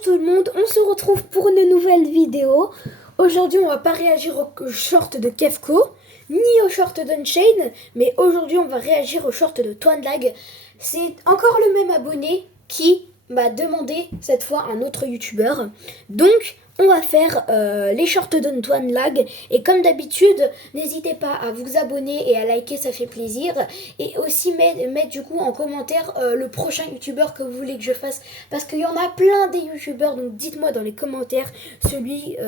Bonjour tout le monde, on se retrouve pour une nouvelle vidéo. Aujourd'hui on va pas réagir au short de Kefko, ni au short d'Unchained, mais aujourd'hui on va réagir au short de Twanlag. C'est encore le même abonné qui m'a demandé cette fois un autre youtubeur. Donc on va faire les shorts de Twanlag. Et comme d'habitude, n'hésitez pas à vous abonner et à liker, ça fait plaisir. Et aussi mettre du coup en commentaire le prochain youtubeur que vous voulez que je fasse. Parce qu'il y en a plein des youtubeurs, donc dites-moi dans les commentaires celui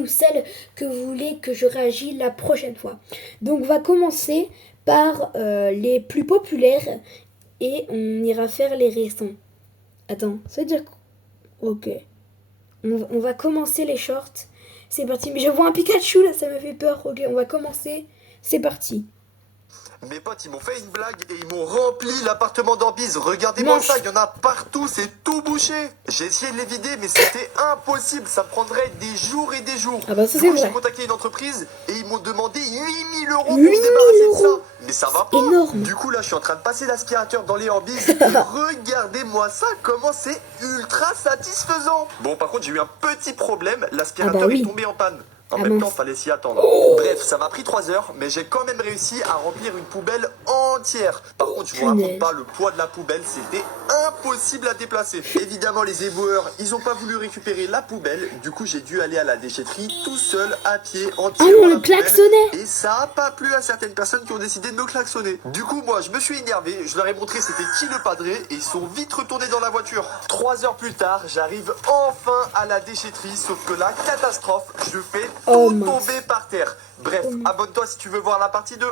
ou celle que vous voulez que je réagisse la prochaine fois. Donc on va commencer par les plus populaires et on ira faire les récents. Attends, ça veut dire quoi? Ok. On va commencer les shorts. C'est parti. Mais je vois un Pikachu là, ça me fait peur. Ok, on va commencer. C'est parti. Mes potes, ils m'ont fait une blague et ils m'ont rempli l'appartement d'Ambise. Regardez-moi ça, il y en a partout, c'est tout bouché. J'ai essayé de les vider, mais c'était impossible. Ça me prendrait des jours et des jours. Ah bah ça, du coup, c'est j'ai vrai. contacté une entreprise et ils m'ont demandé 8000 euros pour me débarrasser de ça. Mais ça va pas. Énorme. Du coup, là, je suis en train de passer l'aspirateur dans les Orbiz. Et regardez-moi ça, comment c'est ultra satisfaisant. Bon, par contre, j'ai eu un petit problème. L'aspirateur est tombé en panne. En même temps, fallait s'y attendre. Bref, ça m'a pris 3 heures, mais j'ai quand même réussi à remplir une poubelle entière. Par contre, je vous raconte pas le poids de la poubelle, c'était impossible à déplacer. Évidemment, les éboueurs, ils ont pas voulu récupérer la poubelle. Du coup, j'ai dû aller à la déchetterie tout seul, à pied, en tirant on la le klaxonnait. Et ça a pas plu à certaines personnes qui ont décidé de me klaxonner. Du coup, moi, je me suis énervé, je leur ai montré c'était qui le padré et ils sont vite retournés dans la voiture. 3 heures plus tard, j'arrive enfin à la déchetterie, sauf que la catastrophe, je fais tout tomber par terre. Bref, abonne-toi si tu veux voir la partie 2.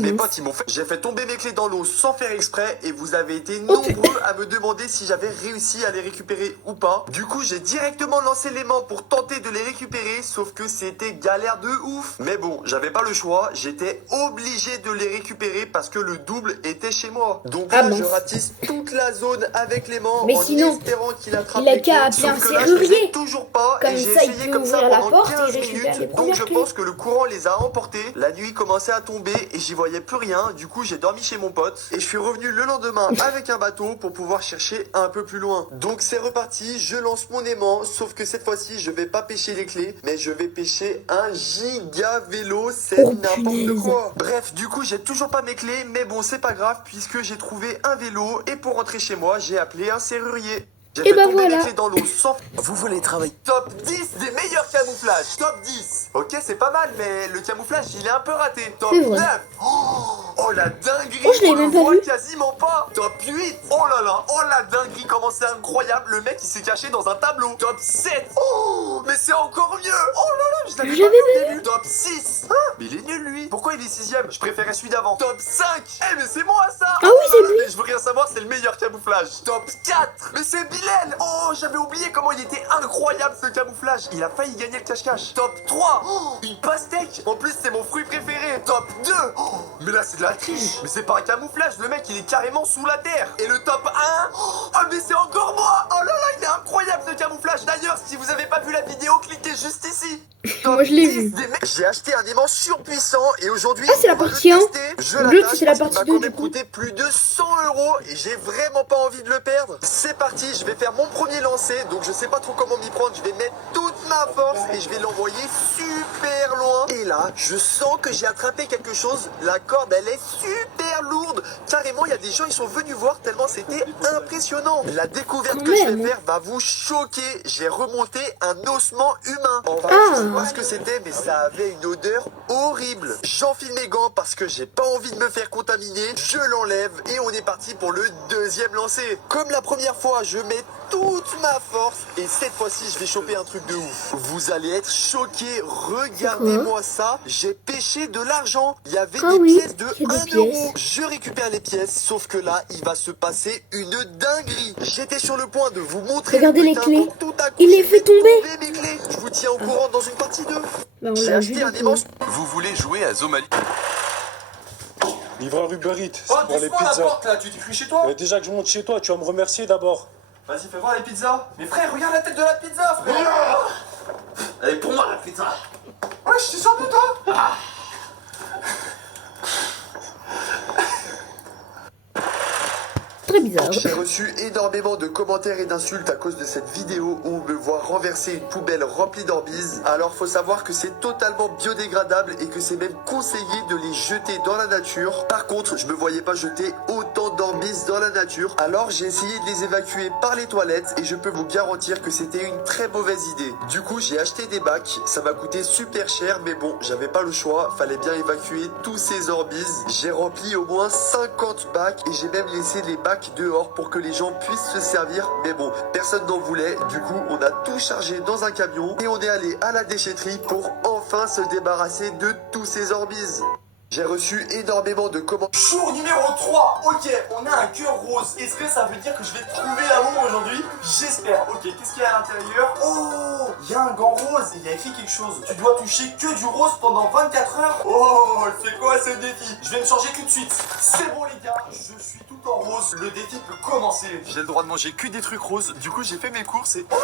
Mes potes, ils m'ont fait... J'ai fait tomber mes clés dans l'eau sans faire exprès et vous avez été nombreux à me demander si j'avais réussi à les récupérer ou pas. Du coup, j'ai directement lancé l'aimant pour tenter de les récupérer, sauf que c'était galère de ouf. Mais bon, j'avais pas le choix, j'étais obligé de les récupérer parce que le double était chez moi. Donc là, je ratisse toute la zone avec l'aimant en espérant qu'il attrape les clés. Sauf que là, je les ai toujours pas et j'ai essayé comme ça pendant 15 minutes. Donc je pense que le courant les a emportés. La nuit commençait à tomber et j'y voyais plus rien. Du coup, j'ai dormi chez mon pote et je suis revenu le lendemain avec un bateau pour pouvoir chercher un peu plus loin. Donc c'est reparti, je lance mon aimant, sauf que cette fois-ci, je vais pas pêcher les clés, mais je vais pêcher un giga vélo, c'est n'importe quoi. Bref, du coup, j'ai toujours pas mes clés, mais bon, c'est pas grave puisque j'ai trouvé un vélo et pour rentrer chez moi, j'ai appelé un serrurier. J'ai fait tomber les clés dans l'eau sans... Vous voulez travailler top 10 des meilleurs camouflages. Top 10. Ok, c'est pas mal, mais le camouflage, il est un peu raté. Top 9. Oh, la dinguerie. On le voit quasiment pas. Top 8. Oh là là. Oh, la dinguerie, comment c'est incroyable. Le mec, il s'est caché dans un tableau. Top 7. Oh, mais c'est encore mieux. Oh là là, je l'avais pas vu au début. Top 6. Mais il est nul, lui. Pourquoi il est 6ème? Je préférais celui d'avant. Top 5. Eh, mais c'est moi, ça. Ah oui, c'est lui. Mais je veux rien savoir, c'est le meilleur camouflage. Top 4. Mais c'est Bilal. Oh, j'avais oublié comment il était incroyable, ce camouflage. Il a failli gagner le cache-cache. Top 3. Oh, une pastèque. En plus, c'est mon fruit préféré. Top 2. Oh, mais là, c'est de la triche. Mais c'est pas un camouflage. Le mec, il est carrément sous la terre. Et le top 1. Oh, mais c'est encore moi. Oh là là, il est incroyable, ce camouflage. D'ailleurs, si vous avez pas vu la vidéo, cliquez juste ici. Moi, je l'ai vu. J'ai acheté un aimant surpuissant et aujourd'hui, c'est la partie 1. Je L'autre, c'est la partie 2. Il m'a coûté plus de 100 euros et j'ai vraiment pas envie de le perdre. C'est parti, je vais faire mon premier lancer. Donc, je sais pas trop comment m'y prendre. Je vais mettre toute ma force et je vais l'envoyer super loin. Et là, je sens que j'ai attrapé quelque chose. La corde, elle est super lourde. Carrément, il y a des gens, ils sont venus voir tellement c'était impressionnant. La découverte que je vais faire va vous choquer. J'ai remonté un ossement humain. On va voir ce que c'était, mais ça avait une odeur horrible. J'enfile mes gants parce que j'ai pas envie de me faire contaminer. Je l'enlève et on est parti pour le deuxième lancer. Comme la première fois, je mets toute ma force et cette fois-ci, je vais choper un truc de ouf. Vous allez être choqués. Regardez-moi ça. J'ai pêché de l'argent. Il y avait des pièces de 1 euro. Je récupère les pièces, sauf que là, il va se passer une dinguerie. J'étais sur le point de vous montrer. Regardez les clés. Il les fait tomber. Mes clés. Je vous tiens au courant dans une partie 2. J'ai acheté un immense... Vous voulez jouer à Zomali? Livreur Uber Eats, oh, pour les pizzas. La porte, là, tu t'écris chez toi? Déjà que je monte chez toi, tu vas me remercier d'abord. Vas-y, fais voir les pizzas. Mais frère, regarde la tête de la pizza, frère. Elle est pour moi, la pizza. Ouais, je suis sûr de toi. très bizarre. J'ai reçu énormément de commentaires et d'insultes à cause de cette vidéo où on me voit renverser une poubelle remplie d'Orbeez. Alors faut savoir que c'est totalement biodégradable et que c'est même conseillé de les jeter dans la nature. Par contre, je me voyais pas jeter autant d'Orbeez dans la nature. Alors j'ai essayé de les évacuer par les toilettes et je peux vous garantir que c'était une très mauvaise idée. Du coup, j'ai acheté des bacs. Ça m'a coûté super cher, mais bon, j'avais pas le choix. Fallait bien évacuer tous ces Orbeez. J'ai rempli au moins 50 bacs et j'ai même laissé les bacs dehors pour que les gens puissent se servir. Mais bon, personne n'en voulait. Du coup, on a tout chargé dans un camion et on est allé à la déchetterie pour enfin se débarrasser de tous ces Orbeez. J'ai reçu énormément de commentaires. Jour numéro 3, ok, on a un cœur rose. Est-ce que ça veut dire que je vais trouver l'amour aujourd'hui? J'espère. Ok, qu'est-ce qu'il y a à l'intérieur? Oh, il y a un gant rose et il y a écrit quelque chose. Tu dois toucher que du rose pendant 24 heures. Oh, c'est quoi ce défi? Je vais me changer tout de suite. C'est bon les gars, je suis tout en rose. Le défi peut commencer. J'ai le droit de manger que des trucs roses. Du coup, j'ai fait mes courses et... Oh,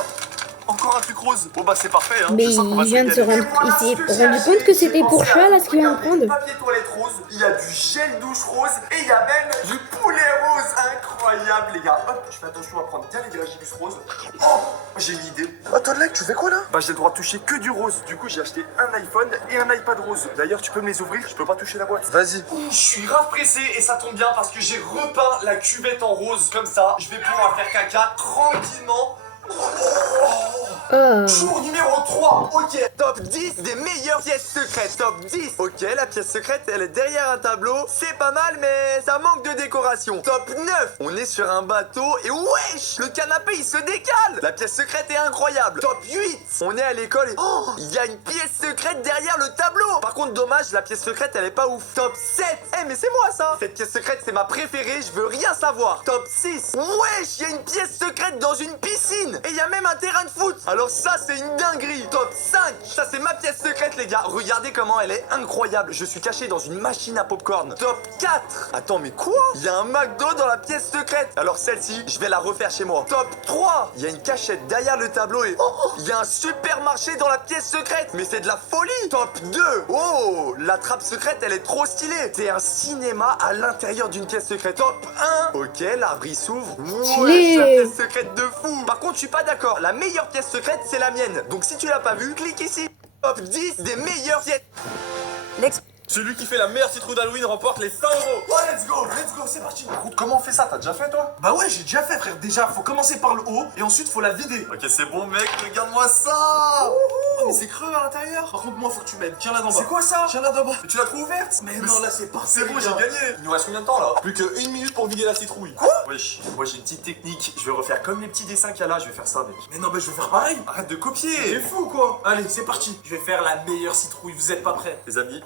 encore un truc rose. Bon bah c'est parfait hein. Mais Je sens qu'on va il vient de se régaler. rendre, il s'est rendu compte que c'était pour chat là ce qu'il vient de prendre. Papier toilette rose, il y a du gel douche rose et il y a même du poulet rose. Incroyable les gars. Hop, je fais attention à prendre bien les viragibus roses. Oh, j'ai une idée. Attends mec, tu fais quoi là? Bah j'ai le droit de toucher que du rose. Du coup j'ai acheté un iPhone et un iPad rose. D'ailleurs tu peux me les ouvrir, je peux pas toucher la boîte. Vas-y. Je suis grave pressé et ça tombe bien parce que j'ai repeint la cuvette en rose. Comme ça, je vais pouvoir faire caca tranquillement. Oh. Jour numéro 3, ok. Top 10 des meilleures pièces secrètes. Top 10. Ok, la pièce secrète, elle est derrière un tableau. C'est pas mal, mais ça manque de décoration. Top 9. On est sur un bateau et wesh, le canapé, il se décale. La pièce secrète est incroyable. Top 8. On est à l'école et oh, il y a une pièce secrète derrière le tableau. Par contre, dommage, la pièce secrète, elle est pas ouf. Top 7. Eh, mais c'est moi ça. Cette pièce secrète, c'est ma préférée. Je veux rien savoir. Top 6. Wesh, il y a une pièce secrète dans une piscine. Et il y a même un terrain de foot. Alors ça, c'est une dinguerie. Top 5. Ça, c'est ma pièce secrète, les gars. Regardez comment elle est incroyable. Je suis caché dans une machine à popcorn. Top 4. Attends, mais quoi? Il y a un McDo dans la pièce secrète. Alors celle-ci, je vais la refaire chez moi. Top 3. Il y a une cachette derrière le tableau et oh, il y a un supermarché dans la pièce secrète. Mais c'est de la folie. Top 2. Oh, la trappe secrète, elle est trop stylée. C'est un cinéma à l'intérieur d'une pièce secrète. Top 1. Ok, l'arbre il s'ouvre. Ouais, la pièce secrète de fou. Par contre, je suis pas d'accord. La meilleure pièce secrète, c'est la mienne. Donc si tu l'as pas vu, clique ici. Top 10 des meilleures pièces. Celui qui fait la meilleure citrouille d'Halloween remporte les 100 euros. Oh, let's go, c'est parti. Comment on fait ça? T'as déjà fait toi? Bah ouais, j'ai déjà fait frère. Déjà, faut commencer par le haut et ensuite faut la vider. Ok, c'est bon mec, regarde-moi ça. Oh, mais c'est creux à l'intérieur. Par contre, moi, faut que tu m'aides. Tiens là d'en bas. C'est quoi ça? Tiens là d'en bas. Mais tu l'as trop ouverte? Mais non, là, c'est parti. C'est bon, j'ai gagné. Il nous reste combien de temps là? Plus qu'une minute pour vider la citrouille. Quoi? Wesh, moi j'ai une petite technique. Je vais refaire comme les petits dessins qu'il y a là. Je vais faire ça mec. Mais non, mais je vais faire pareil. Arrête de copier. T'es fou quoi? Allez, c'est parti. Je vais faire la meilleure citrouille. Vous êtes pas prêts? Les amis,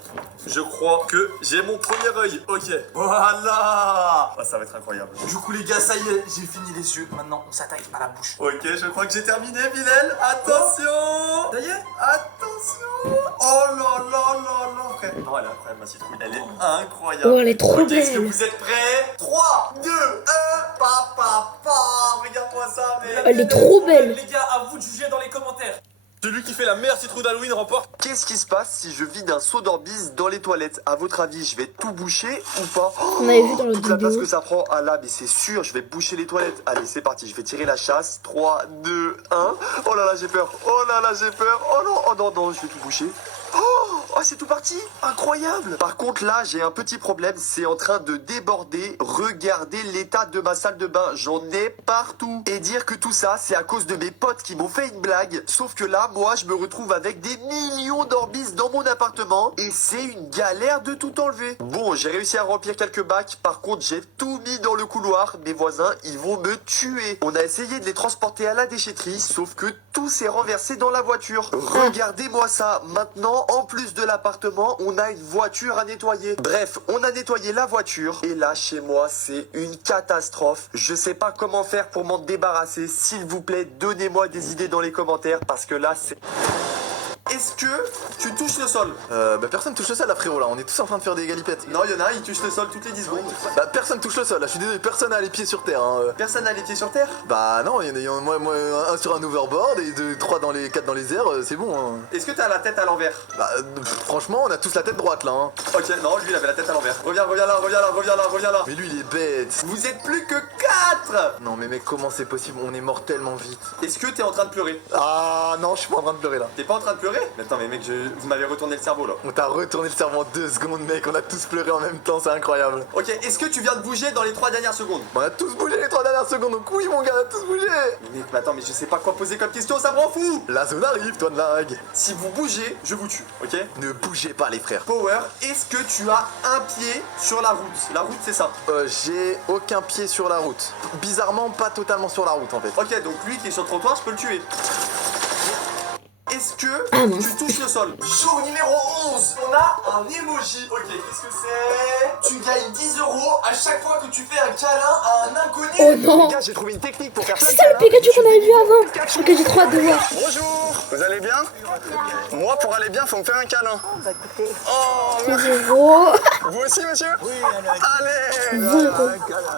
je crois que j'ai mon premier œil. Ok, voilà. Ah, ça va être incroyable. Du coup, les gars, ça y est, j'ai fini les yeux. Maintenant, on s'attaque à la bouche. Ok, je crois que j'ai terminé, Bilal. Attention. Ça y est? Attention. Oh là là là là. Frère. Non, elle est incroyable, ma citrouille. Elle est incroyable. Oh, elle est trop Ok, est-ce que belle. vous êtes prêts? 3, 2, 1. Pa. Regarde-moi ça, mais. Elle est trop belle. Les gars, à vous de juger dans les commentaires. Celui qui fait la meilleure citrouille d'Halloween remporte. Qu'est-ce qui se passe si je vide un seau d'Orbeez dans les toilettes? À votre avis, je vais tout boucher ou pas? On avait vu dans l'autre Toute la place vidéo. que ça prend. Ah là, mais c'est sûr, je vais boucher les toilettes. Allez, c'est parti, je vais tirer la chasse. 3, 2, 1. Oh là là, j'ai peur. Oh là là, j'ai peur. Oh non, je vais tout boucher. Oh, c'est tout parti. Incroyable. Par contre, là, j'ai un petit problème. C'est en train de déborder. Regardez l'état de ma salle de bain. J'en ai partout. Et dire que tout ça, c'est à cause de mes potes qui m'ont fait une blague. Sauf que là, moi, je me retrouve avec des millions d'Orbeez dans mon appartement. Et c'est une galère de tout enlever. Bon, j'ai réussi à remplir quelques bacs. Par contre, j'ai tout mis dans le couloir. Mes voisins, ils vont me tuer. On a essayé de les transporter à la déchetterie. Sauf que tout s'est renversé dans la voiture. Regardez-moi ça. Maintenant, en plus de l'appartement, on a une voiture à nettoyer. Bref, on a nettoyé la voiture. Et là, chez moi, c'est une catastrophe. Je sais pas comment faire pour m'en débarrasser. S'il vous plaît, donnez-moi des idées dans les commentaires. Parce que là, c'est... Est-ce que tu touches le sol? Personne touche le sol là frérot là, on est tous en train de faire des galipettes. Non, il y en a un, il touche le sol toutes les 10 secondes. Personne touche le sol là, je suis désolé, personne n'a les pieds sur terre hein. Personne n'a les pieds sur terre? Bah non, il y en a moi, un sur un overboard et 3 dans les 4 dans les airs, c'est bon hein. Est-ce que t'as la tête à l'envers? Franchement on a tous la tête droite là hein. Ok, non, lui il avait la tête à l'envers. Reviens là. Mais lui il est bête. Vous êtes plus que 4. 4. Non mais mec, comment c'est possible? On est mort tellement vite. Est-ce que t'es en train de pleurer? Ah non, je suis pas en train de pleurer là. T'es pas en train de pleurer? Mais attends, mais mec, vous m'avez retourné le cerveau là. On t'a retourné le cerveau en 2 secondes, mec. On a tous pleuré en même temps, c'est incroyable. Ok, est-ce que tu viens de bouger dans les 3 dernières secondes? On a tous bougé les 3 dernières secondes, donc oui mon gars, on a tous bougé. Mais mec, mais attends, mais je sais pas quoi poser comme question, ça me rend fou. La zone arrive, toi de lag. Si vous bougez, je vous tue, ok? Ne bougez pas les frères. Power, est-ce que tu as un pied sur la route? La route, c'est ça. J'ai aucun pied sur la route. Bizarrement, pas totalement sur la route en fait. Ok, donc lui qui est sur le trottoir, je peux le tuer. Est-ce que tu touches le sol? Jour numéro 11, on a un emoji. Ok, qu'est-ce que c'est? Tu gagnes 10 € à chaque fois que tu fais un câlin à un inconnu. Oh non. Les gars, j'ai trouvé une technique pour faire plein C'est de ça le câlins. Pikachu qu'on avait vu avant. Je crois que j'ai trop hâte de voir. Bonjour, vous allez bien? Moi, pour aller bien, faut me faire un câlin. Oh, C'est zéro. vous aussi, monsieur? Oui, allez. Zéro.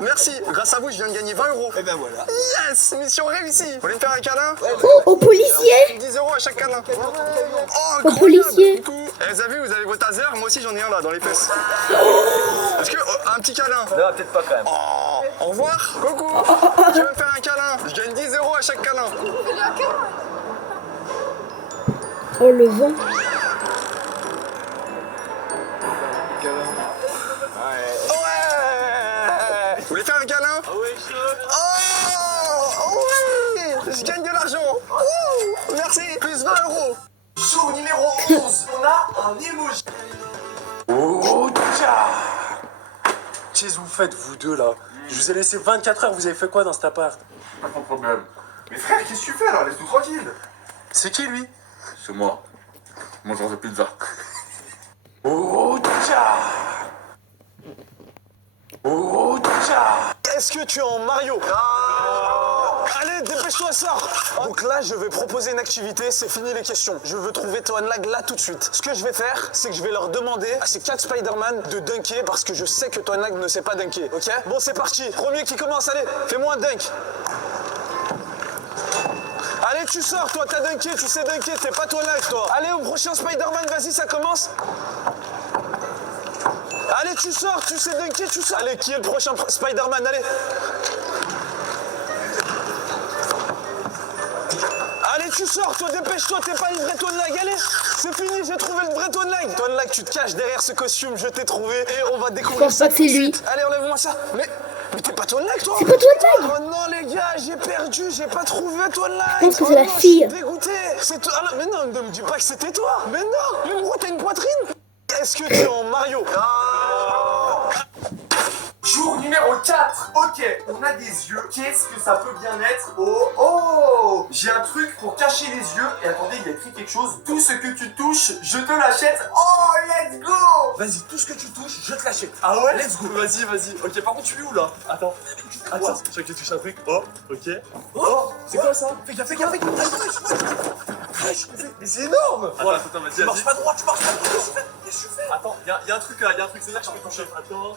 Merci, grâce à vous, je viens de gagner 20 €. Et ben voilà. Yes, mission réussie. Vous voulez me faire un câlin? Oh, au policier. 10 € à chaque câlin. Oh, Au incroyable. policier. Coucou. Eh, vous avez vu, vous avez vos tasers, moi aussi j'en ai un là, dans les fesses. Est-ce que, un petit câlin? Non, peut-être pas quand même. Oh, au revoir. Coucou. Je vais me faire un câlin. Je gagne 10 € à chaque câlin. Oh, le vent. Ouais. Vous voulez faire un câlin? Ah oui, oh oui. Je gagne de l'argent. Ouh, merci. Plus 20 €. Jour numéro 11, on a un emoji. Oh, tcha. Qu'est-ce que vous faites, vous deux, là? Je vous ai laissé 24 heures, vous avez fait quoi dans cet appart? Pas ton problème. Mais frère, qu'est-ce que tu fais là? Laisse-nous tranquille. C'est qui, lui? C'est moi. Mangeons de pizza. Oh, tcha. Oh, tcha. Est-ce que tu es en Mario? Allez, dépêche-toi, sors. Donc là, je vais proposer une activité, c'est fini les questions. Je veux trouver Toan Lag là tout de suite. Ce que je vais faire, c'est que je vais leur demander à ces 4 Spider-Man de dunker parce que je sais que Toan Lag ne sait pas dunker, ok? Bon, c'est parti. Premier qui commence, allez, fais-moi un dunk. Allez, tu sors, toi, t'as dunké, tu sais dunker, t'es pas Toan Lag, toi. Allez, au prochain Spider-Man, vas-y, ça commence. Allez, tu sors, tu sais dunker, tu sors. Allez, qui est le prochain Spider-Man? Allez. Allez, tu sors, toi, dépêche-toi, t'es pas une vraie Toan Lag, allez. C'est fini, j'ai trouvé le vrai Toan Lag. Toan Lag, tu te caches derrière ce costume, je t'ai trouvé et on va Je découvrir pense ça pas que c'est tout de lui. suite. Allez, enlève-moi ça. Mais t'es pas Toan Lag, toi? C'est pas Toan Lag. Oh non, les gars, j'ai perdu, j'ai pas trouvé Toan Lag. Je pense que Oh c'est la non, fille. Je suis dégoûté. C'est toi. Ah non, mais non, ne me dis pas que c'était toi. Mais non, mais gros, t'as une poitrine. Est-ce que tu es en Mario? Jour numéro 4. Ok, on a des yeux. Qu'est-ce que ça peut bien être? Oh, oh. J'ai un truc pour cacher les yeux. Et attendez, il y a écrit quelque chose. Tout ce que tu touches, je te l'achète. Oh, let's go. Vas-y, tout ce que tu touches, je te l'achète. Ah ouais? Let's go. Vas-y, vas-y. Ok, par contre, tu es où là? Attends. Attends, je crois que tu touches un truc. Oh, ok. Oh, c'est quoi ça? Fais gaffe, fais gaffe, fais gaffe. Mais c'est énorme. Voilà, attends, vas-y, Tu vas-y. marches pas droit, tu marches pas droit. Qu'est-ce que tu fais? Attends, y a un truc là, y a un truc, c'est là que je peux toucher. Attends.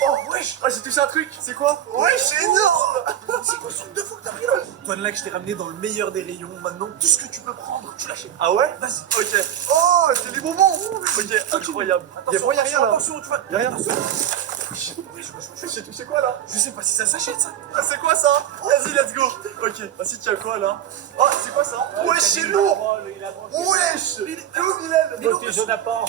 Oh, wesh! Ah, j'ai touché un truc, c'est quoi? Wesh, c'est énorme! C'est quoi ce truc de fou que t'as pris là? Toan Lag, je t'ai ramené dans le meilleur des rayons. Maintenant, tout ce que tu peux prendre, tu l'achètes. Ah ouais? Vas-y. Ok. Oh, c'est des bonbons! Ok, incroyable. Y'a rien là. Attention, tu vas. Y'a rien. Wesh. J'ai touché quoi là? Je sais pas si ça s'achète ça. Ah, c'est quoi ça? Vas-y, let's go! Ok, vas-y, tiens quoi là? Oh, c'est quoi ça? Wesh, c'est lourd! Wesh! Il est où, Mylène?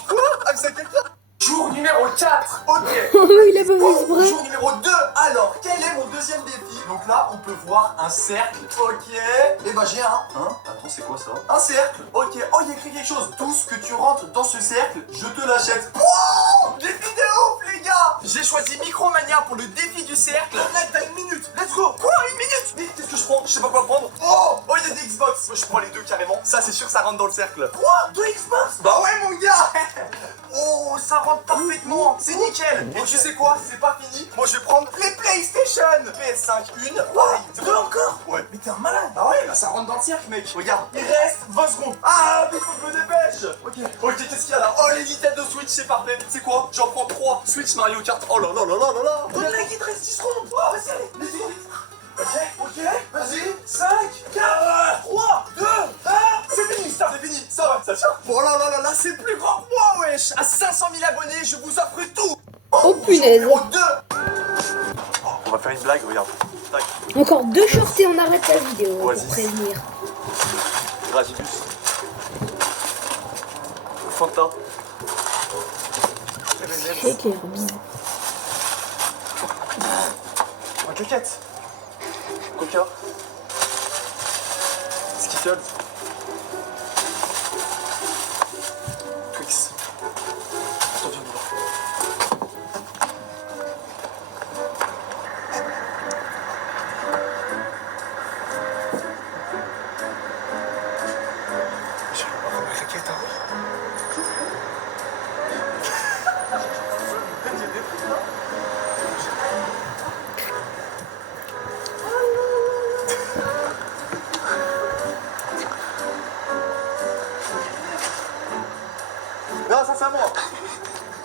Quoi? Ah, mais c'est quelqu'un? Jour numéro 4. Ok. Il a mauvais bras. Jour numéro 2. Alors, quel est mon deuxième défi? Donc là, on peut voir un cercle. Ok. Et bah, j'ai un. Hein? Attends, c'est quoi ça? Un cercle. Ok. Oh, il y a écrit quelque chose. Tout ce que tu rentres dans ce cercle, je te l'achète. Wow! Défi de ouf, les gars! J'ai choisi Micromania pour le défi du cercle. Là, t'as une minute. Let's go. Quoi? Une minute? Mais qu'est-ce que je prends? Je sais pas quoi prendre. Oh! Oh, il y a des Xbox. Moi, je prends les deux carrément. Ça, c'est sûr, ça rentre dans le cercle. Quoi? Deux Xbox? Bah ouais, mon gars! Oh, ça rentre parfaitement, c'est nickel. Et tu sais quoi, c'est pas fini. Moi je vais prendre les PlayStation. PS5, une. Pareil. Deux encore? Ouais. Mais t'es un malade. Ah ouais, là ça rentre dans le cercle, mec. Regarde, il reste 20 secondes. Ah, mais faut que je me dépêche. Ok, qu'est-ce qu'il y a là? Oh, les Nintendo Switch, c'est parfait. C'est quoi? J'en prends 3. Switch Mario Kart. Oh là là là là là là. Toan Lag, il te reste 10 secondes. Oh, vas-y, allez, vite, vite. Ok, vas-y. 5, 4, 3, 2, 1. C'est fini, ça. C'est fini, ça va, ça tient. Oh là là là là, c'est plus grand que moi, wesh. À 500 000 abonnés, je vous offre tout. Oh punaise. Numéro 2. On va faire une blague, regarde. 2 shorts et on arrête la vidéo pour Vas-y. prévenir. Gratibus. Fanta. Éclair, bisous. Un coquette. Coca. Skittles. Twix. Attends, viens nous voir. Je vais pas prendre la claquette, hein. Non, ça c'est à moi.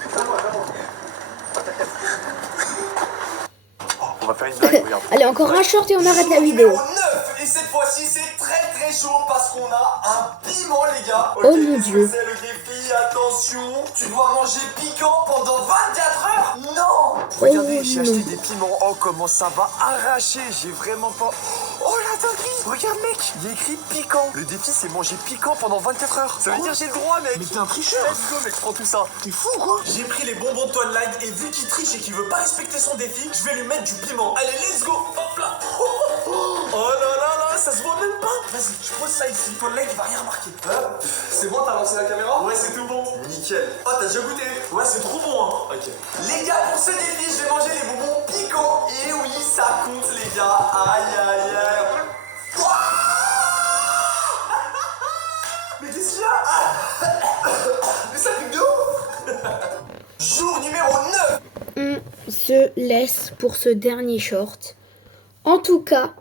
C'est à moi, c'est à moi. Oh, on va faire une blague, regarde. Allez, encore un short et on arrête la Jour vidéo. numéro 9. Et cette fois-ci, c'est très très chaud parce qu'on a un piment, les gars. Oh mon qu'est-ce Dieu. que c'est le défi? Attention, tu dois manger piquant pendant 24 heures. Non. Regardez, Oh, j'ai non. acheté des piments. Oh, comment ça va arracher. J'ai vraiment pas... Oh, la dinguerie. Regarde, mec. Il y a écrit piquant. Le défi, c'est manger piquant pendant 24 heures. Ça veut dire j'ai le droit, mec. Mais t'es un tricheur. Let's go, mec. Prends tout ça. T'es fou quoi. J'ai pris les bonbons de Toine Lag et vu qu'il triche et qu'il veut pas respecter son défi, je vais lui mettre du piment. Allez, let's go. Hop là. Oh là là là, ça se voit même pas. Vas-y, je pose ça ici. Toine Lag il va rien remarquer. C'est bon, t'as lancé la caméra? Ouais, c'est tout bon. Nickel. Oh, t'as déjà goûté? Ouais, c'est trop bon, hein. Ok. Les gars, pour ce défi, je vais manger les bonbons piquants. Et oui, ça compte, les gars. Aïe, aïe, aïe. Ouah. Mais qu'est-ce qu'il y a? Mais ça pique de ouf. Jour numéro 9. On se laisse pour ce dernier short. En tout cas,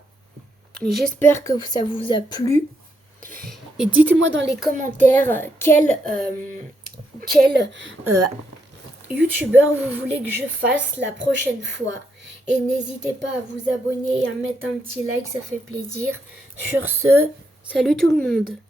j'espère que ça vous a plu. Et dites-moi dans les commentaires quel youtubeur vous voulez que je fasse la prochaine fois. Et n'hésitez pas à vous abonner et à mettre un petit like, ça fait plaisir. Sur ce, salut tout le monde.